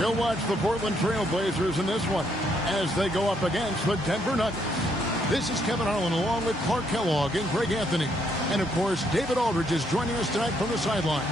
You'll watch the Portland Trail Blazers in this one as they go up against the Denver Nuggets. This is Kevin Harlan along with Clark Kellogg and Greg Anthony. And, of course, David Aldridge is joining us tonight from the sideline.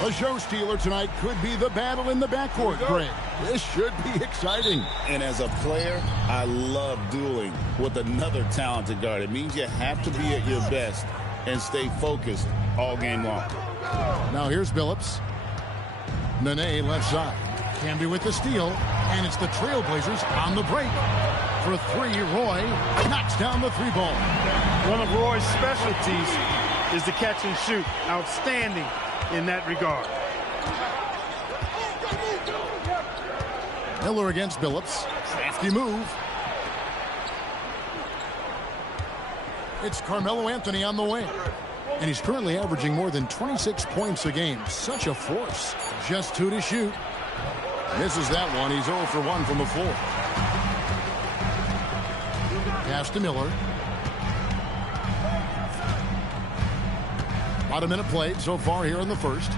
A show stealer tonight could be the battle in the backcourt, Greg. This should be exciting. And as a player, I love dueling with another talented guard. It means you have to be at your best and stay focused all game long. Now here's Billups. Nene left side. Camby with the steal. And it's the Trailblazers on the break. For three, Roy knocks down the three ball. One of Roy's specialties is the catch and shoot. Outstanding in that regard. Miller against Billups. Crafty move. It's Carmelo Anthony on the wing. And he's currently averaging more than 26 points a game. Such a force. Just 2 to shoot. Misses that one. He's 0 for 1 from the floor. Pass to Miller. About a minute played so far here in the first.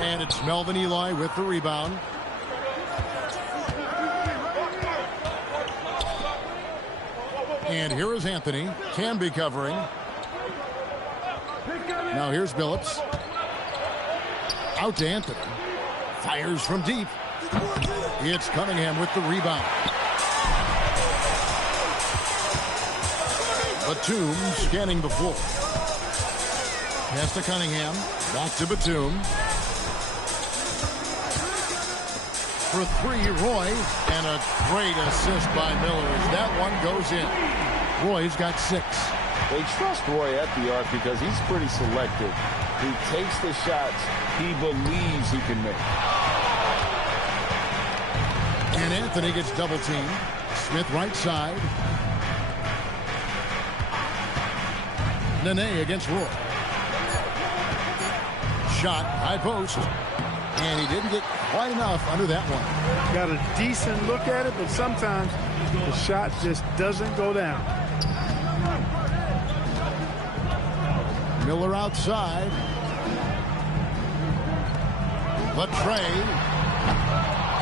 And it's Melvin Ely with the rebound. And here is Anthony. Camby covering. Now here's Billups. Out to Anthony. Fires from deep. It's Cunningham with the rebound. Batum scanning the floor. Pass to Cunningham. Back to Batum. For three, Roy. And a great assist by Miller as that one goes in. Roy's got 6. They trust Roy at the arc because he's pretty selective. He takes the shots he believes he can make. And Anthony gets double teamed. Smith right side. Nene against Roy. Shot, high post. And he didn't get quite enough under that one. Got a decent look at it, but sometimes the shot just doesn't go down. Miller outside. Latrey.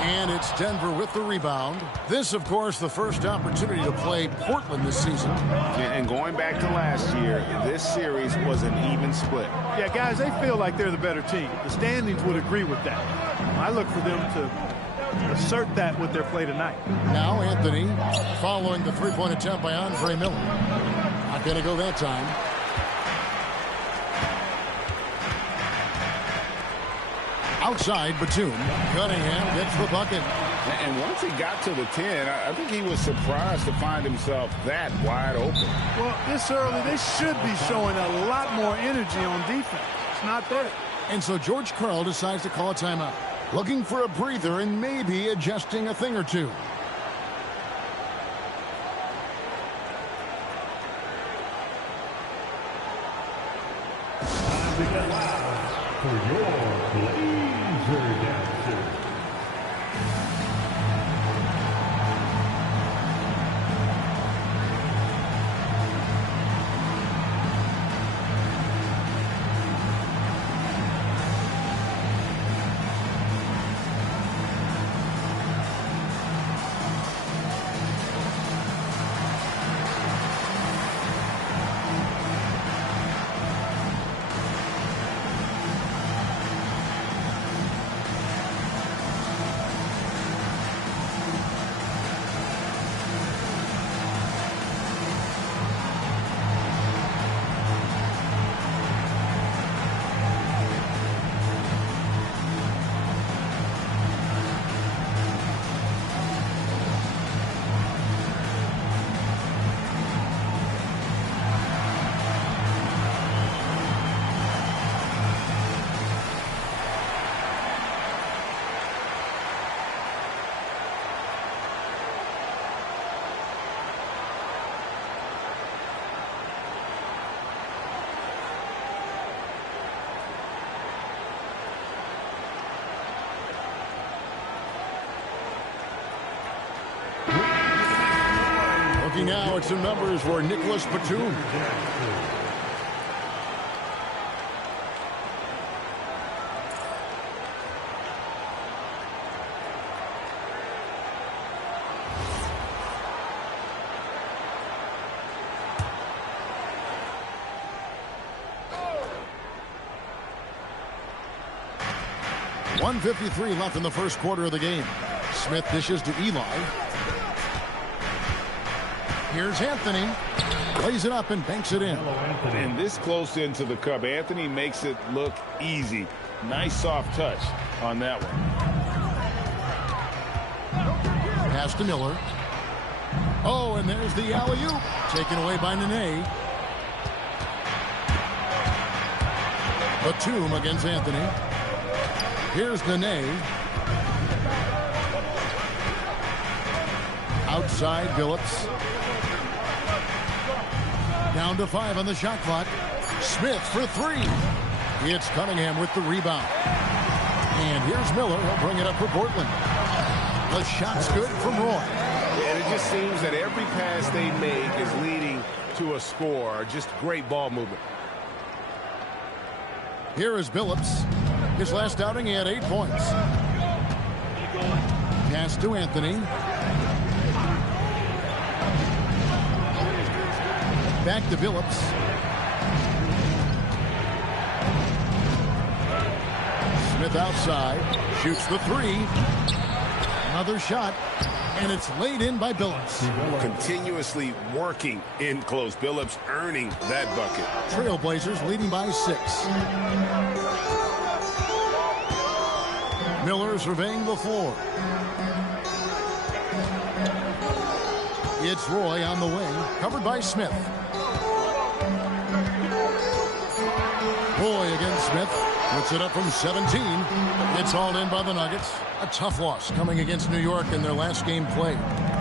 And it's Denver with the rebound. This, of course, the first opportunity to play Portland this season. And going back to last year, this series was an even split. Yeah, guys, they feel like they're the better team. The standings would agree with that. I look for them to assert that with their play tonight. Now Anthony following the three-point attempt by Andre Miller. Not going to go that time. Outside, Batum. Cunningham gets the bucket. And once he got to the 10, I think he was surprised to find himself that wide open. Well, this early, they should be showing a lot more energy on defense. It's not there. And so George Karl decides to call a timeout. Looking for a breather and maybe adjusting a thing or two. For your Blazer dancer. Looking now at some numbers for Nicholas Batum. .153 left in the first quarter of the game. Smith dishes to Eli. Here's Anthony. Lays it up and banks it in. And this close into the cup, Anthony makes it look easy. Nice soft touch on that one. Pass to Miller. Oh, and there's the alley-oop. Taken away by Nene. Batum against Anthony. Here's Nene. Outside Billups. Down to 5 on the shot clock. Smith for 3. It's Cunningham with the rebound. And here's Miller. He'll bring it up for Portland. The shot's good from Roy. And it just seems that every pass they make is leading to a score. Just great ball movement. Here is Billups. His last outing, he had 8 points. Pass to Anthony. Back to Billups. Smith outside. Shoots the 3. Another shot. And it's laid in by Billups. Continuously working in close. Billups earning that bucket. Trailblazers leading by 6. Miller surveying the floor. It's Roy on the wing, covered by Smith. Roy against Smith. Puts it up from 17. It's hauled in by the Nuggets. A tough loss coming against New York in their last game played.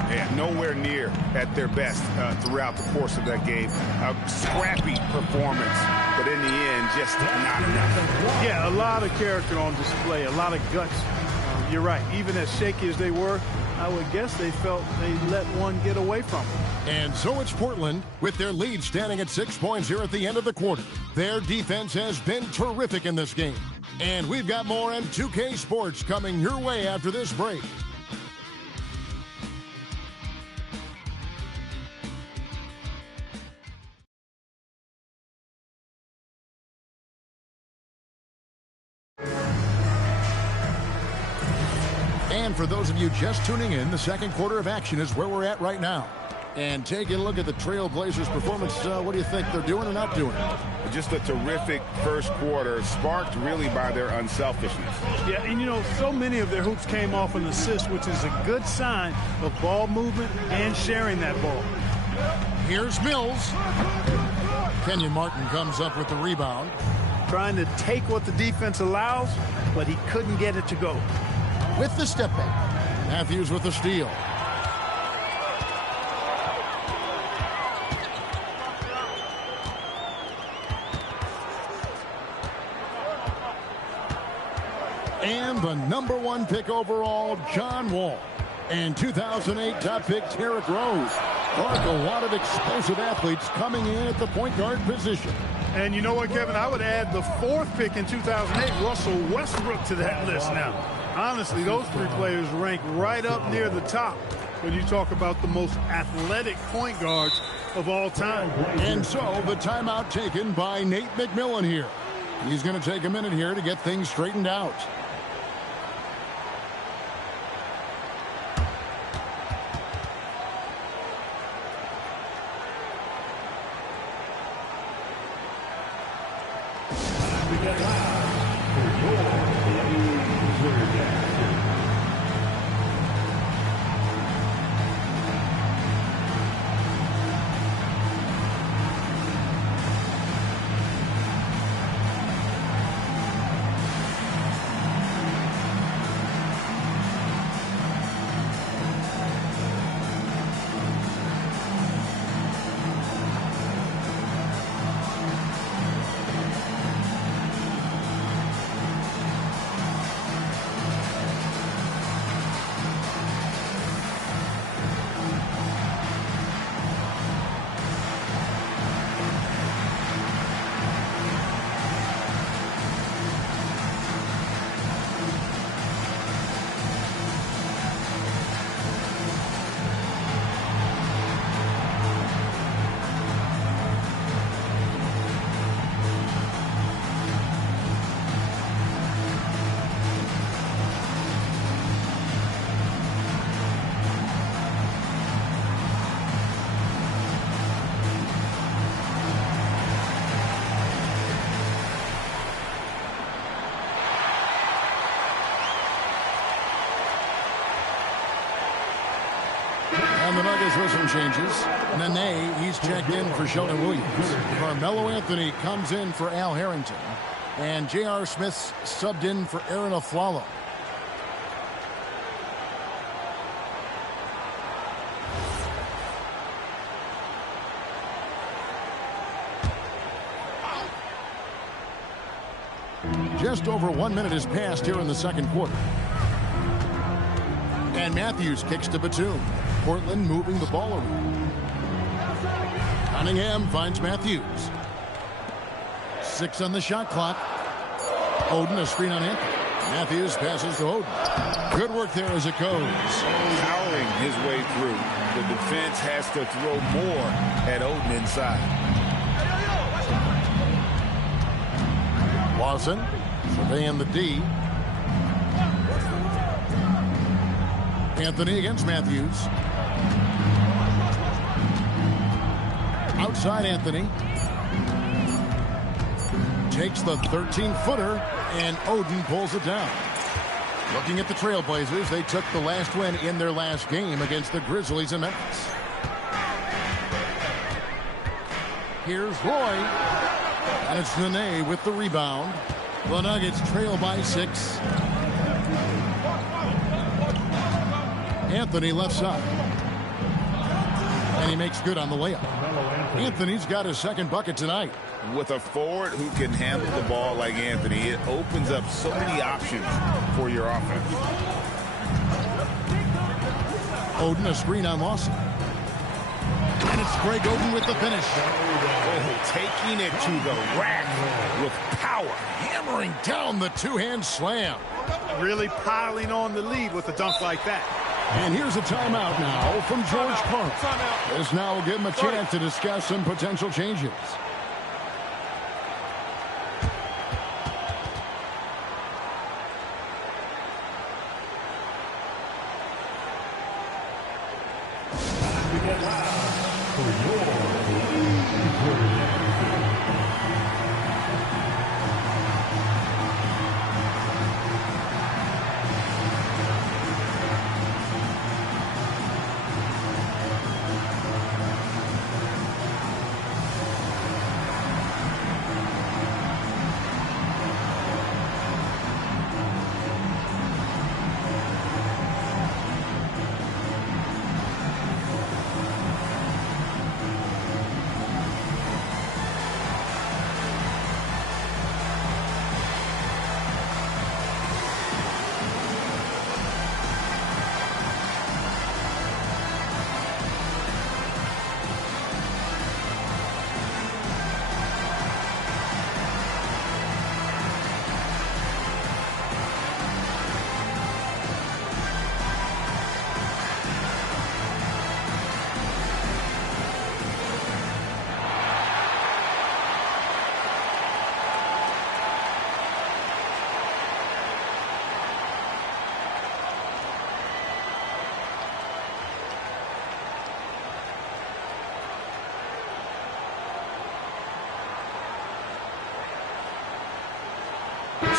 Yeah, nowhere near at their best throughout the course of that game. A scrappy performance, but in the end, just not enough. Yeah, a lot of character on display, a lot of guts. You're right. Even as shaky as they were, I would guess they felt they let one get away from them. And so it's Portland with their lead standing at 6 points here at the end of the quarter. Their defense has been terrific in this game. And we've got more on 2K Sports coming your way after this break. And for those of you just tuning in, the second quarter of action is where we're at right now. And taking a look at the Trailblazers' performance, what do you think they're doing or not doing? Just a terrific first quarter, sparked really by their unselfishness. Yeah, and you know, so many of their hoops came off an assist, which is a good sign of ball movement and sharing that ball. Here's Mills. Kenyon Martin comes up with the rebound. Trying to take what the defense allows, but he couldn't get it to go. With the step back. Matthews with the steal. And the #1 pick overall, John Wall. And 2008 top pick, Derrick Rose. Clark, a lot of explosive athletes coming in at the point guard position. And you know what, Kevin? I would add the 4th pick in 2008, Russell Westbrook, to that list now. Honestly, those 3 players rank right up near the top when you talk about the most athletic point guards of all time. And so the timeout taken by Nate McMillan here. He's going to take a minute here to get things straightened out. Nuggets with some changes. Nene, he's checked in for Sheldon Williams. Carmelo Anthony comes in for Al Harrington. And J.R. Smith's subbed in for Aaron Aflalo. Just over 1 minute has passed here in the second quarter. And Matthews kicks to Batum. Portland moving the ball around. Cunningham finds Matthews. 6 on the shot clock. Oden, a screen on Anthony. Matthews passes to Oden. Good work there as it goes. Powering his way through. The defense has to throw more at Oden inside. Lawson surveying the D. Anthony against Matthews. Outside Anthony. Takes the 13-footer, and Oden pulls it down. Looking at the Trailblazers, they took the last win in their last game against the Grizzlies in Memphis. Here's Roy. And it's Nene with the rebound. The Nuggets trail by 6. Anthony left side. And he makes good on the layup. Anthony's got his second bucket tonight. With a forward who can handle the ball like Anthony, it opens up so many options for your offense. Oden, a screen on Lawson. And it's Greg Oden with the finish. Oh, taking it to the rack with power. Hammering down the two-hand slam. Really piling on the lead with a dunk like that. And here's a timeout now from George Clark. This now will give him a chance to discuss some potential changes.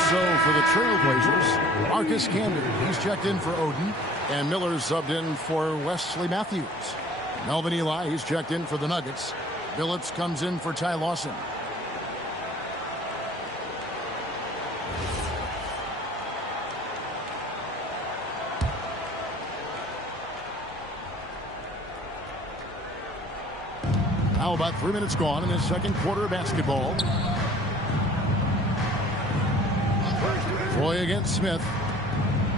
So for the Trailblazers, Marcus Camby, he's checked in for Oden, and Miller's subbed in for Wesley Matthews. Melvin Ely, he's checked in for the Nuggets. Billups comes in for Ty Lawson. Now about 3 minutes gone in the second quarter of basketball. Roy against Smith.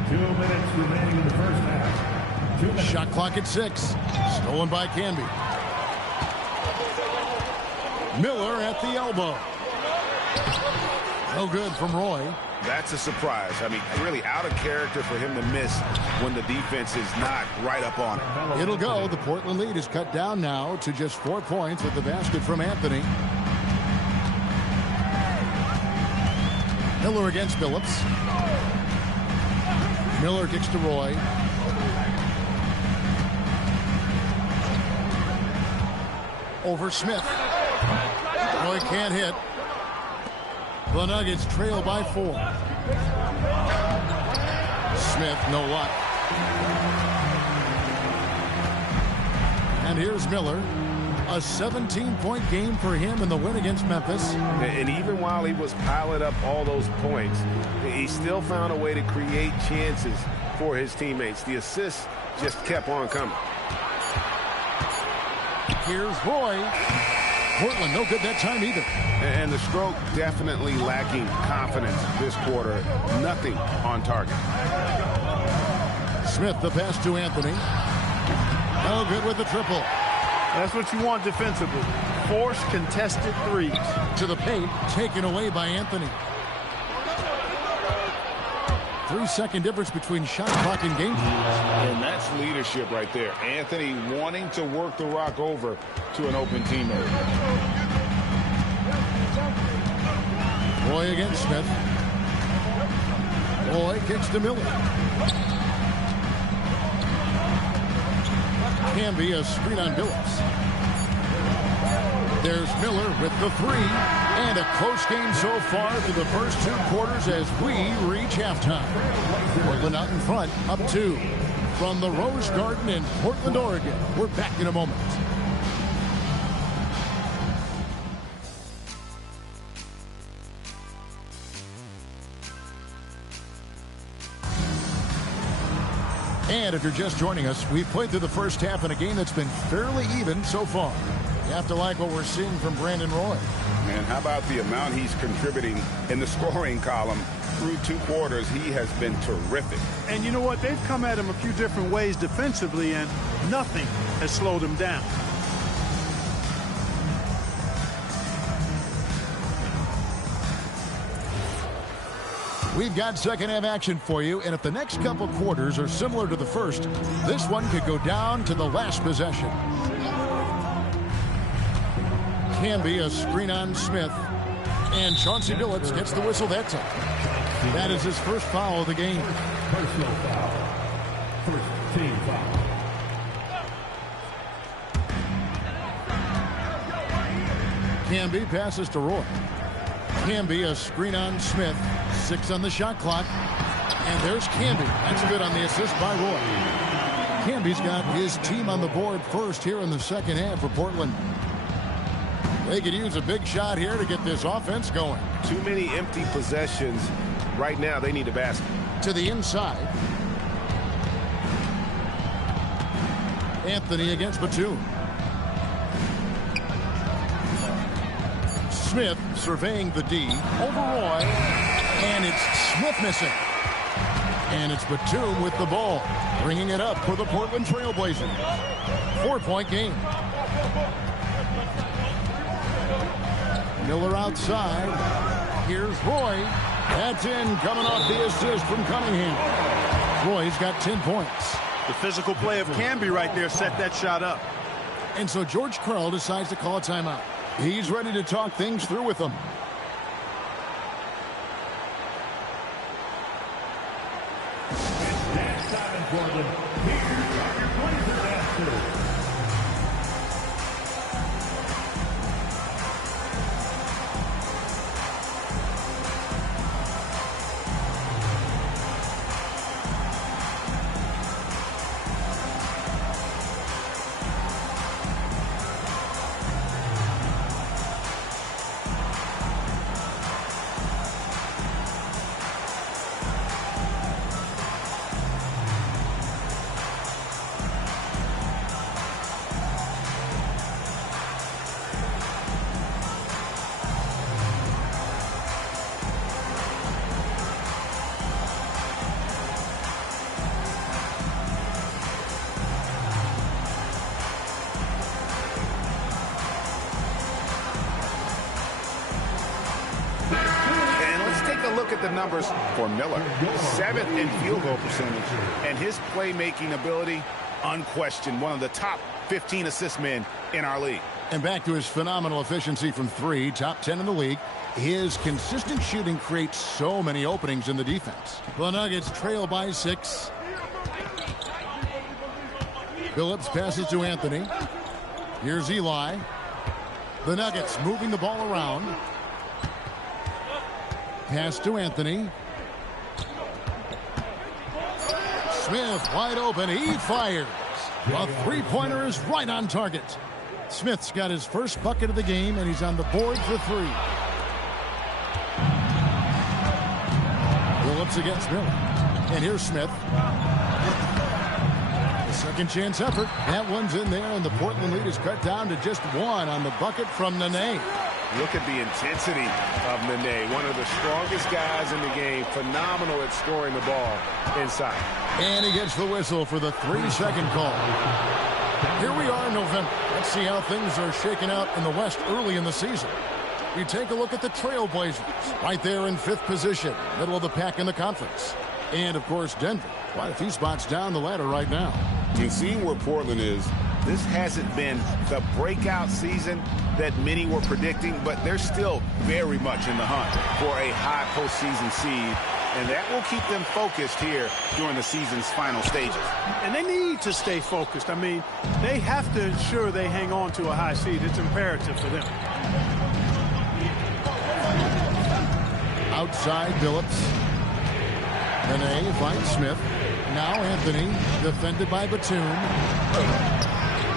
2 minutes remaining in the first half. Shot clock at 6. Stolen by Camby. Miller at the elbow. No good from Roy. That's a surprise. I mean, really out of character for him to miss when the defense is not right up on it. It'll go. The Portland lead is cut down now to just 4 points with the basket from Anthony. Miller against Billups. Miller kicks to Roy. Over Smith. Roy can't hit. The Nuggets trail by 4. Smith, no luck. And here's Miller. A 17-point game for him in the win against Memphis. And even while he was piling up all those points, he still found a way to create chances for his teammates. The assists just kept on coming. Here's Roy. Portland no good that time either. And the stroke definitely lacking confidence this quarter. Nothing on target. Smith the pass to Anthony. No good with the triple. That's what you want defensively. Force contested threes. To the paint, taken away by Anthony. 3-second difference between shot clock and game clock. And that's leadership right there. Anthony wanting to work the rock over to an open teammate. Roy against Smith. Roy kicks to Miller. Can be a screen on Billups. There's Miller with the three. And a close game so far through the first 2 quarters as we reach halftime. Portland out in front, up 2. From the Rose Garden in Portland, Oregon. We're back in a moment. And if you're just joining us, we've played through the first half in a game that's been fairly even so far. You have to like what we're seeing from Brandon Roy. And how about the amount he's contributing in the scoring column through 2 quarters? He has been terrific. And you know what? They've come at him a few different ways defensively, and nothing has slowed him down. We've got second half action for you, and if the next couple quarters are similar to the first, this one could go down to the last possession. Can be a screen on Smith, and Chauncey Billups gets the whistle that time. That is his first foul of the game. Personal foul. First team foul. Camby passes to Roy. Camby a screen on Smith. 6 on the shot clock. And there's Camby. That's good on the assist by Roy. Camby's got his team on the board first here in the second half for Portland. They could use a big shot here to get this offense going. Too many empty possessions. Right now, they need a basket. To the inside. Anthony against Batum. Smith surveying the D. Over Roy. And it's Smith missing. And it's Batum with the ball. Bringing it up for the Portland Trailblazers. 4-point game. Miller outside. Here's Roy. That's in, coming off the assist from Cunningham. Roy's got 10 points. The physical play of Camby right there set that shot up. And so George Karl decides to call a timeout. He's ready to talk things through with them. Next time in Portland, here's your Blazer Masters. The numbers for Miller. 7th in field goal percentage, and his playmaking ability unquestioned. One of the top 15 assist men in our league. And back to his phenomenal efficiency from 3, top 10 in the league. His consistent shooting creates so many openings in the defense. The Nuggets trail by 6. Billups passes to Anthony. Here's Eli. The Nuggets moving the ball around. Pass to Anthony. Smith wide open. He fires. A three-pointer is right on target. Smith's got his first bucket of the game, and he's on the board for three. Phillips against Miller. And here's Smith. The second chance effort. That one's in there, and the Portland lead is cut down to just one on the bucket from Nene. Look at the intensity of Nene, one of the strongest guys in the game. Phenomenal at scoring the ball inside. And he gets the whistle for the 3-second call. Here we are in November. Let's see how things are shaking out in the West early in the season. We take a look at the Trailblazers, right there in 5th position, middle of the pack in the conference. And, of course, Denver, quite a few spots down the ladder right now. And seeing where Portland is, This hasn't been the breakout season that many were predicting, but they're still very much in the hunt for a high postseason seed, and that will keep them focused here during the season's final stages. And they need to stay focused. I mean, they have to ensure they hang on to a high seed. It's imperative for them. Outside Phillips. Nene finds Smith. Now Anthony, defended by Batum.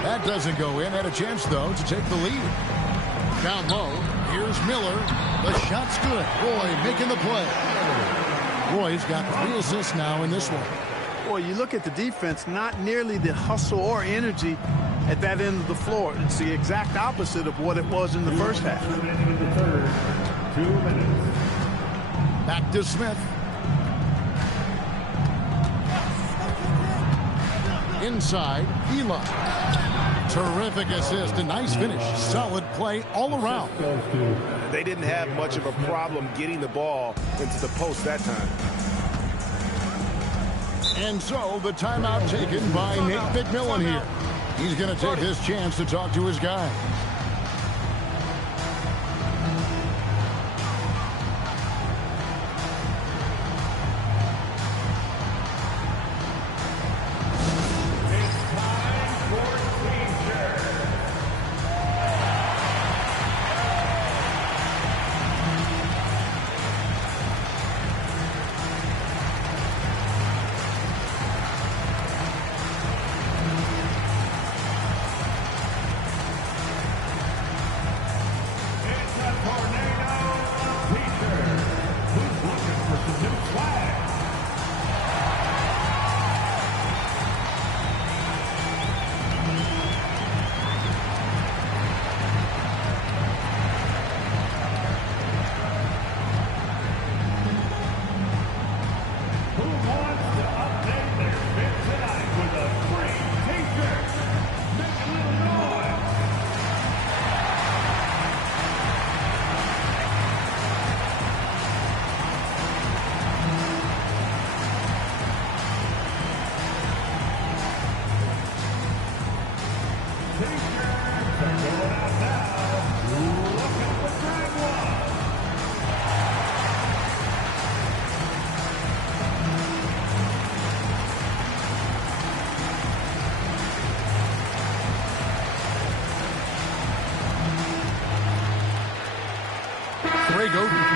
That doesn't go in. Had a chance, though, to take the lead. Down low, here's Miller. The shot's good. Roy making the play. Roy's got 3 assists now in this one. Boy, you look at the defense, not nearly the hustle or energy at that end of the floor. It's the exact opposite of what it was in the first half. 2 minutes. Back to Smith. Inside, Eli. Terrific assist, a nice finish. Solid play all around. They didn't have much of a problem getting the ball into the post that time. And so the timeout taken by Nate McMillan here. He's going to take this chance to talk to his guy.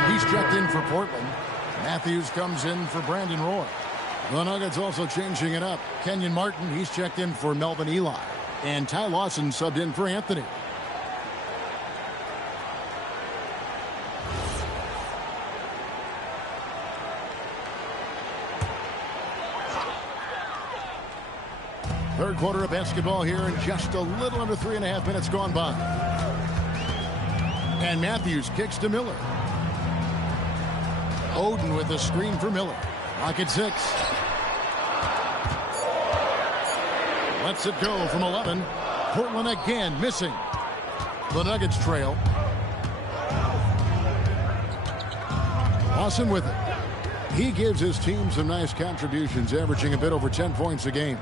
He's checked in for Portland. Matthews comes in for Brandon Roy. The Nuggets also changing it up. Kenyon Martin, he's checked in for Melvin Eli. And Ty Lawson subbed in for Anthony. Third quarter of basketball here, and just a little under 3.5 minutes gone by. And Matthews kicks to Miller. Oden with the screen for Miller. Lock at 6. Lets it go from 11. Portland again missing. The Nuggets trail. Lawson with it. He gives his team some nice contributions, averaging a bit over 10 points a game.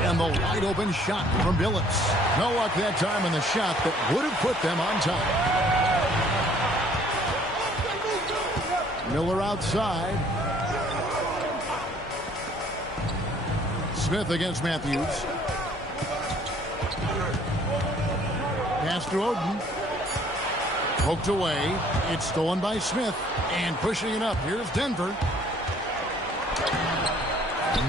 And the wide open shot from Billups. No luck that time on the shot that would have put them on top. Miller outside. Smith against Matthews. Pass to Oden. Poked away. It's stolen by Smith. And pushing it up. Here's Denver.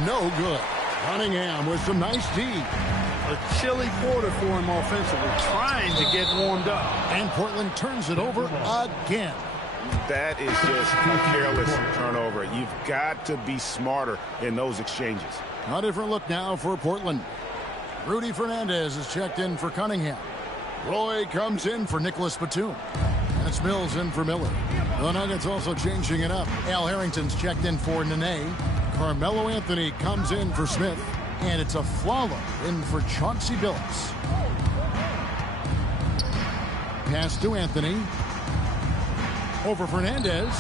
No good. Cunningham with some nice D. A chilly quarter for him offensively, trying to get warmed up. And Portland turns it over again. That is just a careless turnover. You've got to be smarter in those exchanges. A different look now for Portland. Rudy Fernandez is checked in for Cunningham. Roy comes in for Nicholas Batum. And it's Mills in for Miller. The Nuggets also changing it up. Al Harrington's checked in for Nene. Carmelo Anthony comes in for Smith. And it's Afflalo in for Chauncey Billups. Pass to Anthony. Over Fernandez.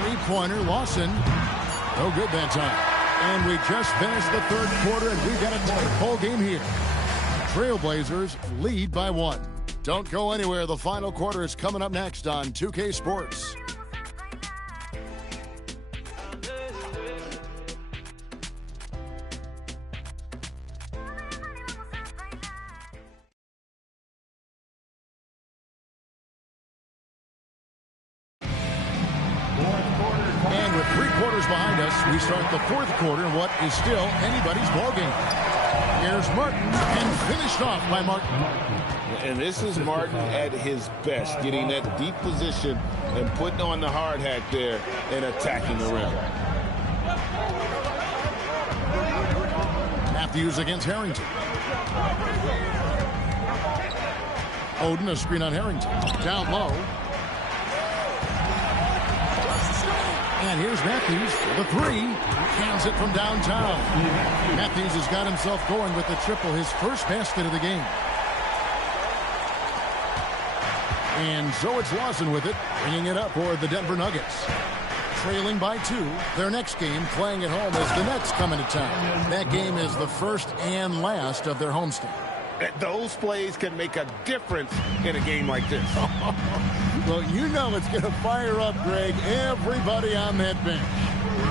Three-pointer, Lawson. No good that time. And we just finished the third quarter, and we've got a tight ball game here. Trailblazers lead by 1. Don't go anywhere. The final quarter is coming up next on 2K Sports. And with 3 quarters behind us, we start the fourth quarter in what is still anybody's ballgame. Here's Martin, and finished off by Martin. And this is Martin at his best, getting that deep position and putting on the hard hat there and attacking the rim. Matthews against Harrington. Oden, a screen on Harrington. Down low. And here's Matthews, the 3, cans it from downtown. Matthews has got himself going with the triple, his first basket of the game. And so it's Lawson with it, bringing it up for the Denver Nuggets. Trailing by 2, their next game playing at home as the Nets come into town. That game is the first and last of their homestand. Those plays can make a difference in a game like this. Well, you know it's going to fire up, Greg, everybody on that bench.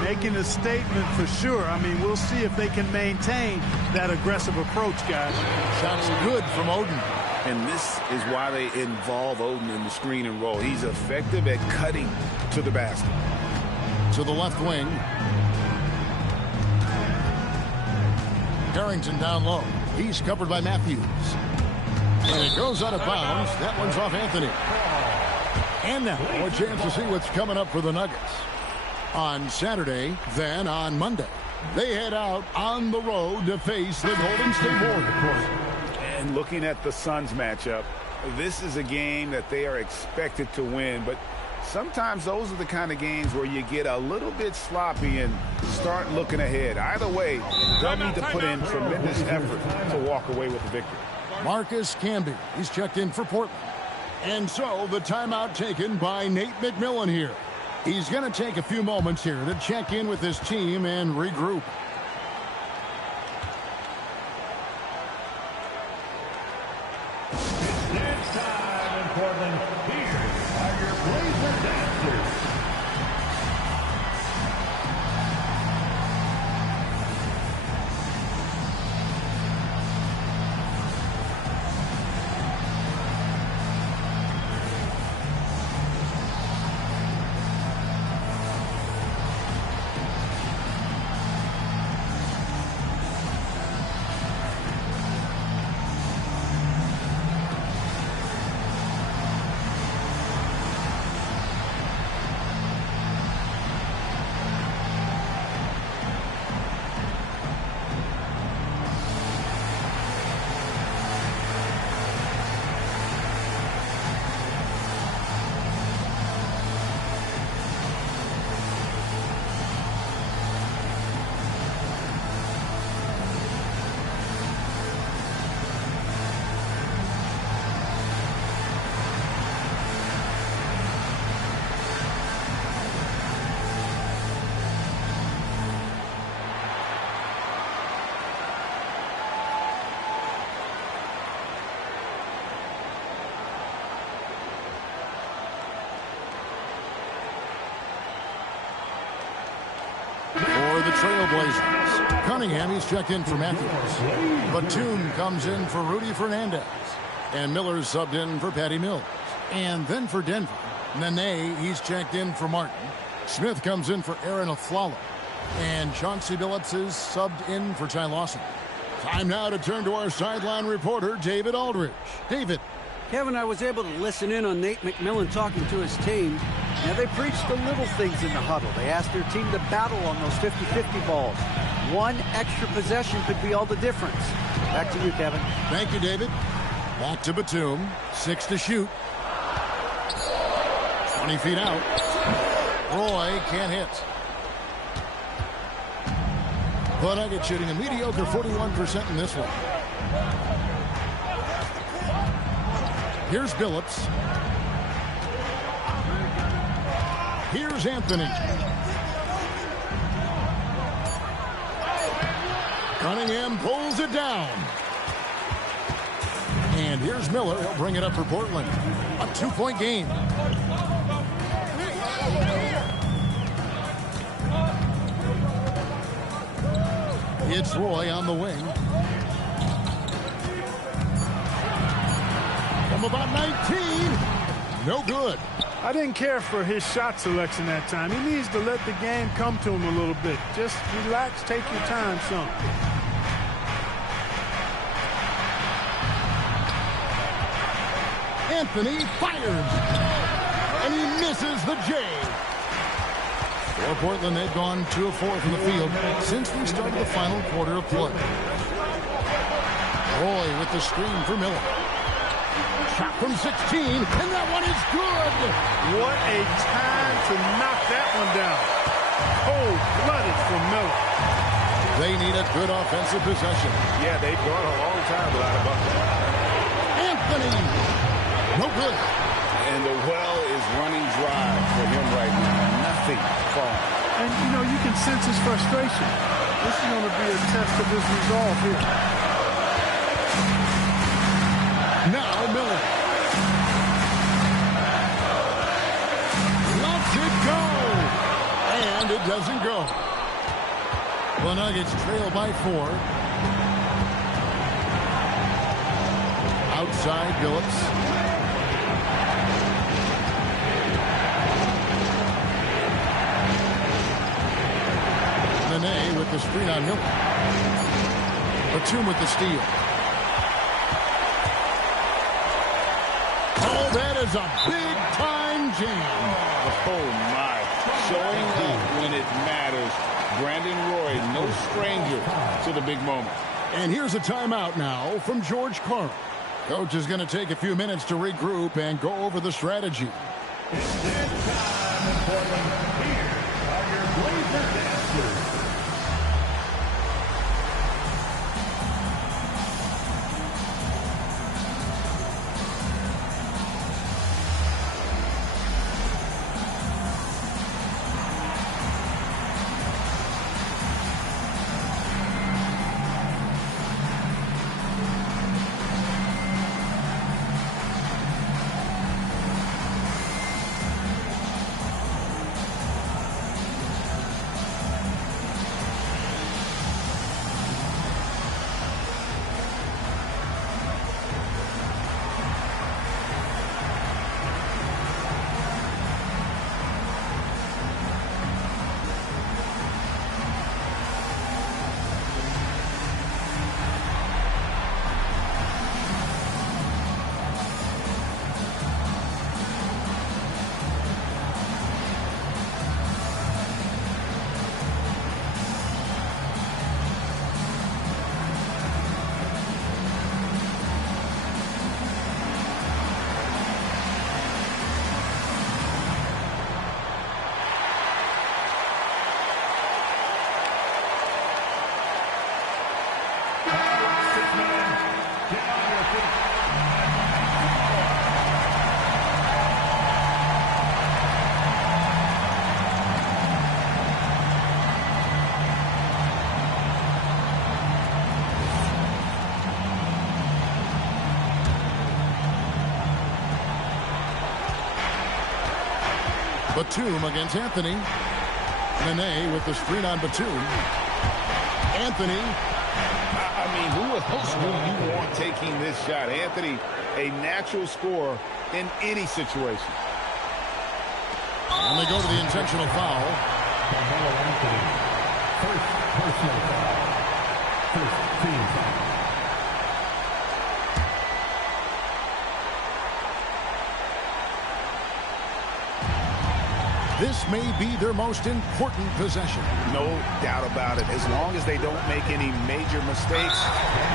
Making a statement for sure. I mean, we'll see if they can maintain that aggressive approach, guys. Shots good from Oden. And this is why they involve Oden in the screen and roll. He's effective at cutting to the basket. To the left wing. Harrington down low. He's covered by Matthews. And it goes out of bounds. That one's off Anthony. And now a chance to see what's coming up for the Nuggets. On Saturday, then on Monday, they head out on the road to face the Golden State Warriors. And looking at the Suns matchup, this is a game that they are expected to win, but sometimes those are the kind of games where you get a little bit sloppy and start looking ahead. Either way, they'll need to put in tremendous effort to walk away with the victory. Marcus Camby, he's checked in for Portland. And so the timeout taken by Nate McMillan here. He's going to take a few moments here to check in with his team and regroup. Dance time in Portland. Here are your Blazer dancers. For the Trailblazers, Cunningham, he's checked in for Matthews. Batum comes in for Rudy Fernandez. And Miller's subbed in for Patty Mills. And then for Denver, Nene, he's checked in for Martin. Smith comes in for Aaron Afflalo. And Chauncey Billups is subbed in for Ty Lawson. Time now to turn to our sideline reporter, David Aldridge. David. Kevin, I was able to listen in on Nate McMillan talking to his team. Now, they preached the little things in the huddle. They asked their team to battle on those 50-50 balls. One extra possession could be all the difference. Back to you, Kevin. Thank you, David. Back to Batum. 6 to shoot. 20 feet out. Roy can't hit. The Nuggets shooting a mediocre 41% in this one. Here's Billups. Here's Anthony. Cunningham pulls it down. And here's Miller. He'll bring it up for Portland. A 2-point game. It's Roy on the wing. From about 19. No good. I didn't care for his shot selection that time. He needs to let the game come to him a little bit. Just relax, take your time some. Anthony fires. And he misses the J. For Portland, they've gone 2 of 4 from the field since we started the final quarter of play. Roy with the screen for Miller. Shot from 16, and that one is good. What a time to knock that one down. Cold-blooded from Miller. They need a good offensive possession. Yeah, they've gone a long time without a bucket. Anthony. No good. And the well is running dry for him right now. Nothing falling. And, you know, you can sense his frustration. This is going to be a test of his resolve here. Now Miller. Lets it go. And it doesn't go. The Nuggets trail by 4. Outside Billups. Nene with the screen on Miller. Batum with the steal. Oh, that is a big-time jam. Oh, my. Showing up when it matters. Brandon Roy, no stranger to the big moment. And here's a timeout now from George Karl. Coach is going to take a few minutes to regroup and go over the strategy. It's this time in Portland. Here are your Blazer dancers. Batum against Anthony. Nene with the screen on Batum. Anthony. I mean, who else do you want taking this shot? Anthony, a natural scorer in any situation. And they go to the intentional foul. First personal foul. First team foul. This may be their most important possession. No doubt about it. As long as they don't make any major mistakes,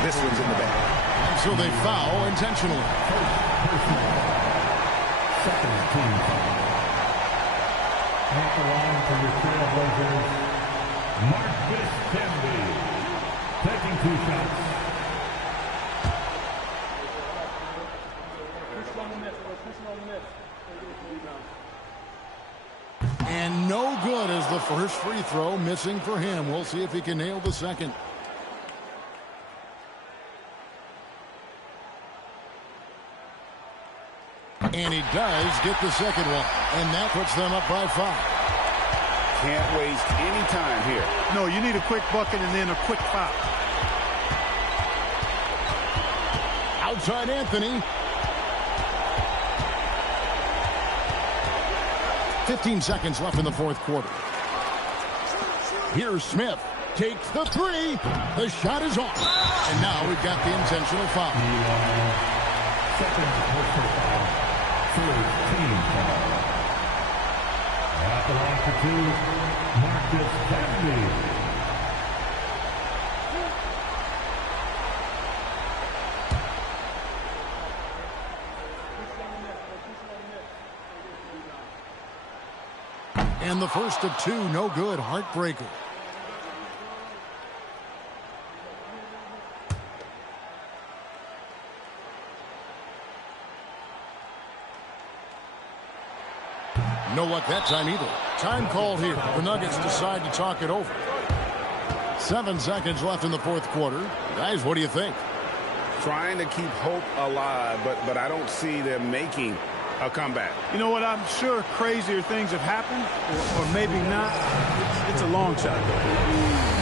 this one's in the bag. So they foul intentionally. First personal foul. Second team foul. At the line for your Trailblazers, Marcus Camby, taking 2 shots. And no good as the first free throw missing for him. We'll see if he can nail the second. And he does get the second one. And that puts them up by 5. Can't waste any time here. No, you need a quick bucket and then a quick foul. Outside Anthony. 15 seconds left in the fourth quarter. Here's Smith. Takes the three. The shot is off. And now we've got the intentional foul. Second personal foul. Third team foul. At the line for 2, Marcus Camby. And the first of 2, no good. Heartbreaker. No luck that time either. Time called here. The Nuggets decide to talk it over. 7 seconds left in the fourth quarter. Guys, what do you think? Trying to keep hope alive, but I don't see them making a comeback. You know what? I'm sure crazier things have happened, or maybe not. It's a long shot, though.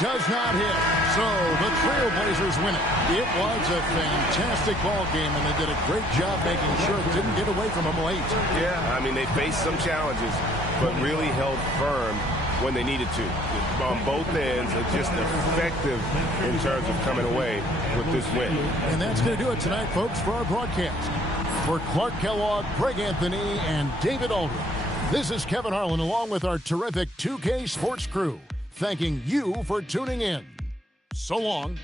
Does not hit. So the Trailblazers win it. It was a fantastic ball game, and they did a great job making sure it didn't get away from them late. Yeah, I mean, they faced some challenges, but really held firm when they needed to. On both ends, are just effective in terms of coming away with this win. And that's going to do it tonight, folks, for our broadcast. For Clark Kellogg, Greg Anthony, and David Aldridge, this is Kevin Harlan along with our terrific 2K Sports crew, thanking you for tuning in. So long.